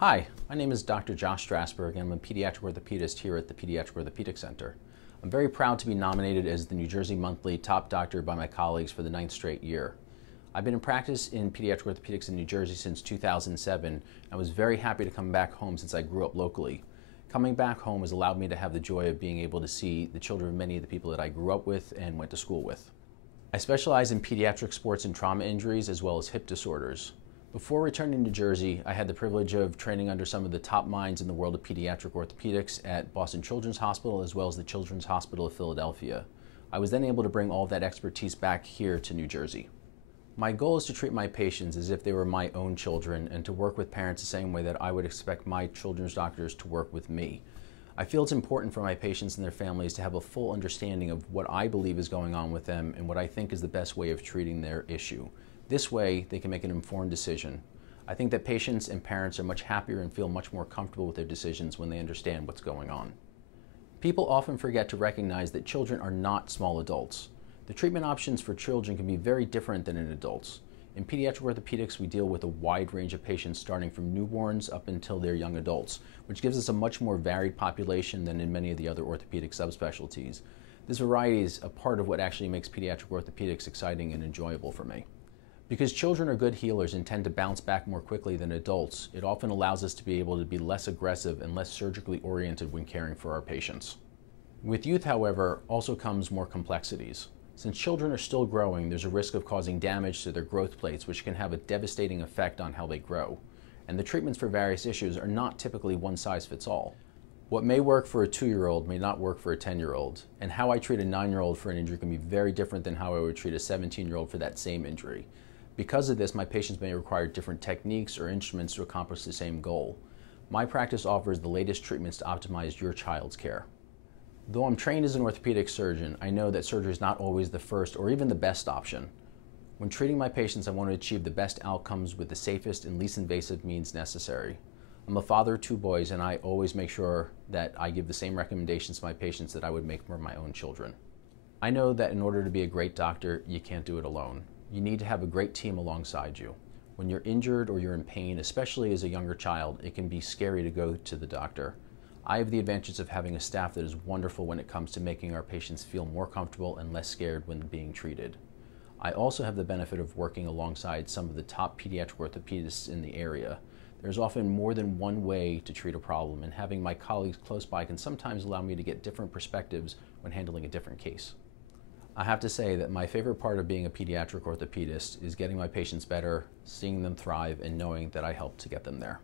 Hi, my name is Dr. Josh Strassberg and I'm a pediatric orthopedist here at the Pediatric Orthopedic Center. I'm very proud to be nominated as the New Jersey Monthly Top Doctor by my colleagues for the 9th straight year. I've been in practice in pediatric orthopedics in New Jersey since 2007. I was very happy to come back home since I grew up locally. Coming back home has allowed me to have the joy of being able to see the children of many of the people that I grew up with and went to school with. I specialize in pediatric sports and trauma injuries as well as hip disorders. Before returning to Jersey, I had the privilege of training under some of the top minds in the world of pediatric orthopedics at Boston Children's Hospital as well as the Children's Hospital of Philadelphia. I was then able to bring all of that expertise back here to New Jersey. My goal is to treat my patients as if they were my own children and to work with parents the same way that I would expect my children's doctors to work with me. I feel it's important for my patients and their families to have a full understanding of what I believe is going on with them and what I think is the best way of treating their issue. This way, they can make an informed decision. I think that patients and parents are much happier and feel much more comfortable with their decisions when they understand what's going on. People often forget to recognize that children are not small adults. The treatment options for children can be very different than in adults. In pediatric orthopedics, we deal with a wide range of patients starting from newborns up until they're young adults, which gives us a much more varied population than in many of the other orthopedic subspecialties. This variety is a part of what actually makes pediatric orthopedics exciting and enjoyable for me. Because children are good healers and tend to bounce back more quickly than adults, it often allows us to be able to be less aggressive and less surgically oriented when caring for our patients. With youth, however, also comes more complexities. Since children are still growing, there's a risk of causing damage to their growth plates, which can have a devastating effect on how they grow. And the treatments for various issues are not typically one size fits all. What may work for a 2-year-old may not work for a 10-year-old, and how I treat a 9-year-old for an injury can be very different than how I would treat a 17-year-old for that same injury. Because of this, my patients may require different techniques or instruments to accomplish the same goal. My practice offers the latest treatments to optimize your child's care. Though I'm trained as an orthopedic surgeon, I know that surgery is not always the first or even the best option. When treating my patients, I want to achieve the best outcomes with the safest and least invasive means necessary. I'm a father of 2 boys, and I always make sure that I give the same recommendations to my patients that I would make for my own children. I know that in order to be a great doctor, you can't do it alone. You need to have a great team alongside you. When you're injured or you're in pain, especially as a younger child, it can be scary to go to the doctor. I have the advantage of having a staff that is wonderful when it comes to making our patients feel more comfortable and less scared when being treated. I also have the benefit of working alongside some of the top pediatric orthopedists in the area. There's often more than one way to treat a problem, and having my colleagues close by can sometimes allow me to get different perspectives when handling a different case. I have to say that my favorite part of being a pediatric orthopedist is getting my patients better, seeing them thrive, and knowing that I helped to get them there.